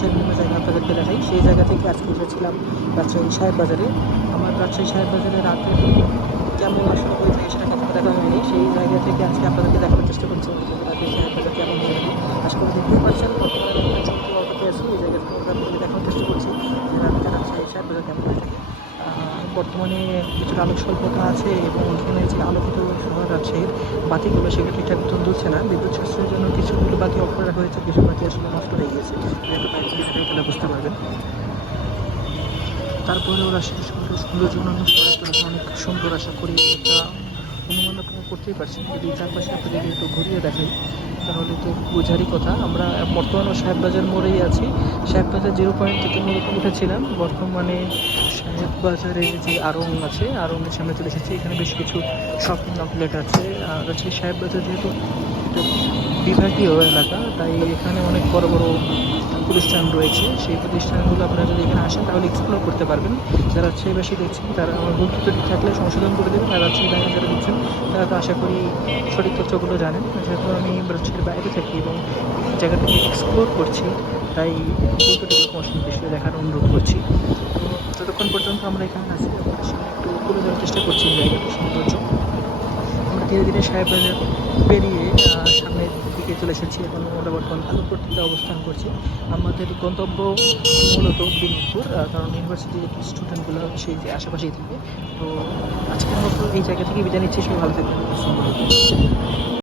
আশেপাশের বিভিন্ন জায়গা আপনাদেরকে দেখাই। সেই জায়গা থেকে আজকে এসেছিলাম রাজশাহী সাহেব বাজারে। আমার রাজশাহী সাহেব বাজারে রাতে কেমন আসলে হয়ে থাকে সেটা কখনো দেখা হয়নি। সেই জায়গা থেকে আজকে আপনাদেরকে দেখানোর চেষ্টা করছি রাজশাহী সাহেব বাজার কেমন হয়ে থাকে। আশা করি দেখতেই পাচ্ছেন বর্তমানে আমি একটা ছোট্ট অটোতে আছি। এই জায়গা থেকে আপনাদেরকে দেখানোর চেষ্টা করছি যে রাতে রাজশাহী সাহেব বাজার কেমন হয়ে থাকে। বর্তমানে কিছুটা আলোক স্বল্পতা আছে এবং এখানে যে আলোকিত শহর রাজশাহীর বাতিগুলো সেগুলো ঠিকঠাক মতন দুলছে না। বিদ্যুৎ সাশ্রয়ের জন্য কিছুগুলো বাতি অফ করা হয়েছে, কিছু বাতি আসলে নষ্ট হয়ে গিয়েছে। যদি একটু বাইরে থেকে দেখাই তাহলে বুঝতে পারবেন। তারপরেও রাজশাহী শহরের সৌন্দর্য অন্যান্য শহরের তুলনায় অনেক সুন্দর। আশা করি এটা অনুমান আপনারা করতেই পারছেন। যদি চারপাশে আপনাদের একটু ঘুরিয়ে দেখাই তাহলে তো বোঝারই কথা। আমরা বর্তমানে সাহেববাজার মোড়েই আছি। সাহেববাজার 0 পয়েন্ট থেকে মূলত উঠেছিলাম। বর্তমানে সাহেববাজারে যে আড়ং আছে, আড়ংয়ের সামনে চলে এসেছি। এখানে বেশ কিছু শপিং আউটলেট আছে। আর হচ্ছে সাহেববাজার যেহেতু একটা বিভাগীয় এলাকা, তাই এখানে অনেক বড় বড় প্রতিষ্ঠান রয়েছে। সেই প্রতিষ্ঠানগুলো আপনারা যদি এখানে আসেন তাহলে এক্সপ্লোর করতে পারবেন। যারা রাজশাহীবাসী দেখছেন তারা আমার ভুল তথ্য থাকলে সংশোধন করে দেবেন। আর রাজশাহী বাইরে যারা দেখছেন তারা তো আশা করি সঠিক তথ্যগুলো জানেন। যেহেতু আমি রাজশাহীর বাইরে থাকি এবং জায়গাটাকে এক্সপ্লোর করছি, তাই ভুল ত্রুটিগুলো আসলে বেশি দেখার অনুরোধ করছি। তো ততক্ষণ পর্যন্ত আমরা এখানে আছি, আপনাদের সামনে একটু তুলে ধরার চেষ্টা করছি জায়গাটার সৌন্দর্য। আমরা ধীরে ধীরে সাহেববাজার পেরিয়ে সামনের দিকে চলে এসেছি। এখন আমরা বর্তমান আলুপট্টিতে অবস্থান করছি। আমাদের গন্তব্য মূলত বিনোদপুর, কারণ ইউনিভার্সিটির স্টুডেন্টগুলো সেই যে আশেপাশেই থাকে। তো আজকের মতো এই জায়গা থেকে বিদায় নিচ্ছি। সবাই ভালো থাকবেন।